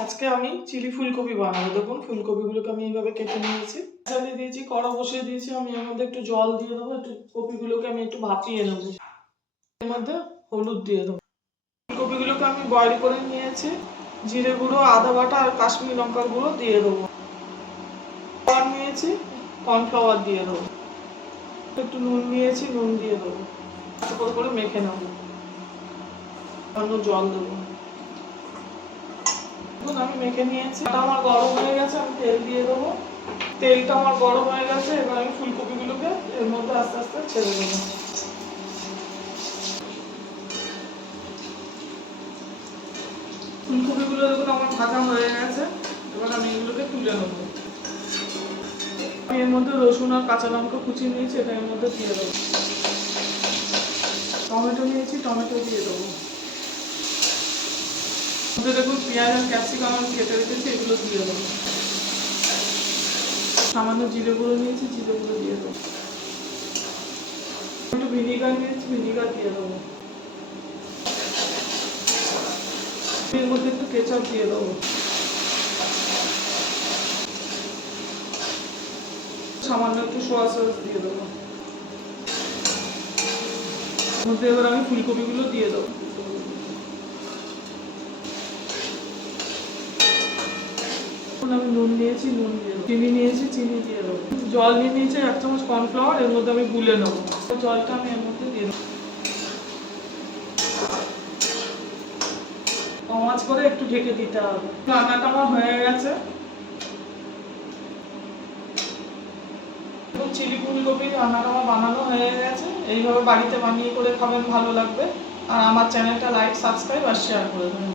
আজকে আমি চিলি ফুলকপি বানাবো। দেখুন ফুলকপিগুলোকে আমি এইভাবে কেটে নিয়েছি। চালিয়ে দিয়েছি, কড়া বসিয়ে দিয়েছি। আমি এর মধ্যে একটু জল দিয়ে দেবো, একটু কপিগুলোকে আমি একটু ভাপিয়ে নেবো। এর মধ্যে হলুদ দিয়ে দেবো। ফুলকপিগুলোকে আমি বয়েল করে নিয়েছি। জিরে গুঁড়ো, আদা বাটা আর কাশ্মীরি লঙ্কার গুঁড়ো দিয়ে দেবো। কর্ন নিয়েছি, কর্নফ্লাওয়ার দিয়ে দেবো। একটু নুন নিয়েছি, নুন দিয়ে দেবো। করে করে মেখে নেবো। জল দেবো। আমি মেখে নিয়েছি, এটা আমার গরম হয়ে গেছে। আমি তেল দিয়ে দেবো। তেলটা আমার গরম হয়ে গেছে। এবার আমি ফুলকপিগুলোকে এর মধ্যে আস্তে আস্তে ছেড়ে দেবো। ফুলকপিগুলো দেখুন আমার ভাজা হয়ে গেছে। এবার আমি এগুলোকে তুলে নেবো। আমি এর মধ্যে রসুন আর কাঁচা লঙ্কা কুচি নিয়েছি, এটা এর মধ্যে দিয়ে দেবো। টমেটো নিয়েছি, টমেটো দিয়ে দেবো। দেখুন পেঁয়াজ আর ক্যাপসিকাম আমি কেটে রেখেছি, এগুলো দিয়ে দেবো। সামান্য জিরে গুঁড়ো নিয়েছি, জিরে গুঁড়ো দিয়ে দেবো। একটু ভিনিগার নিয়েছি, ভিনিগার দিয়ে দেবো। এর মধ্যে একটু কেচাপ দিয়ে দেবো। সামান্য একটু সোয়া সস দিয়ে দেবো। মধ্যে এবার আমি ফুলকপিগুলো দিয়ে দেবো। আমি নুন নিয়েছি, নুন দিয়ে দেবো। চিনি নিয়েছি, চিনি দিয়ে দেবো। জল নিয়ে নিয়েছি 1 চামচ কর্নফ্লাওয়ার, এর মধ্যে আমি গুলে নেবো। জলটা আমি এর মধ্যে দিয়ে দেবো। কমাচ করে একটু ঢেকে দিতে হবে। রান্নাটা আমার হয়ে গেছে। চিলি ফুলকপি রান্নাটা আমার বানানো হয়ে গেছে। এইভাবে বাড়িতে বানিয়ে করে খাবেন, ভালো লাগবে। আর আমার চ্যানেলটা লাইক, সাবস্ক্রাইব আর শেয়ার করে দেবেন।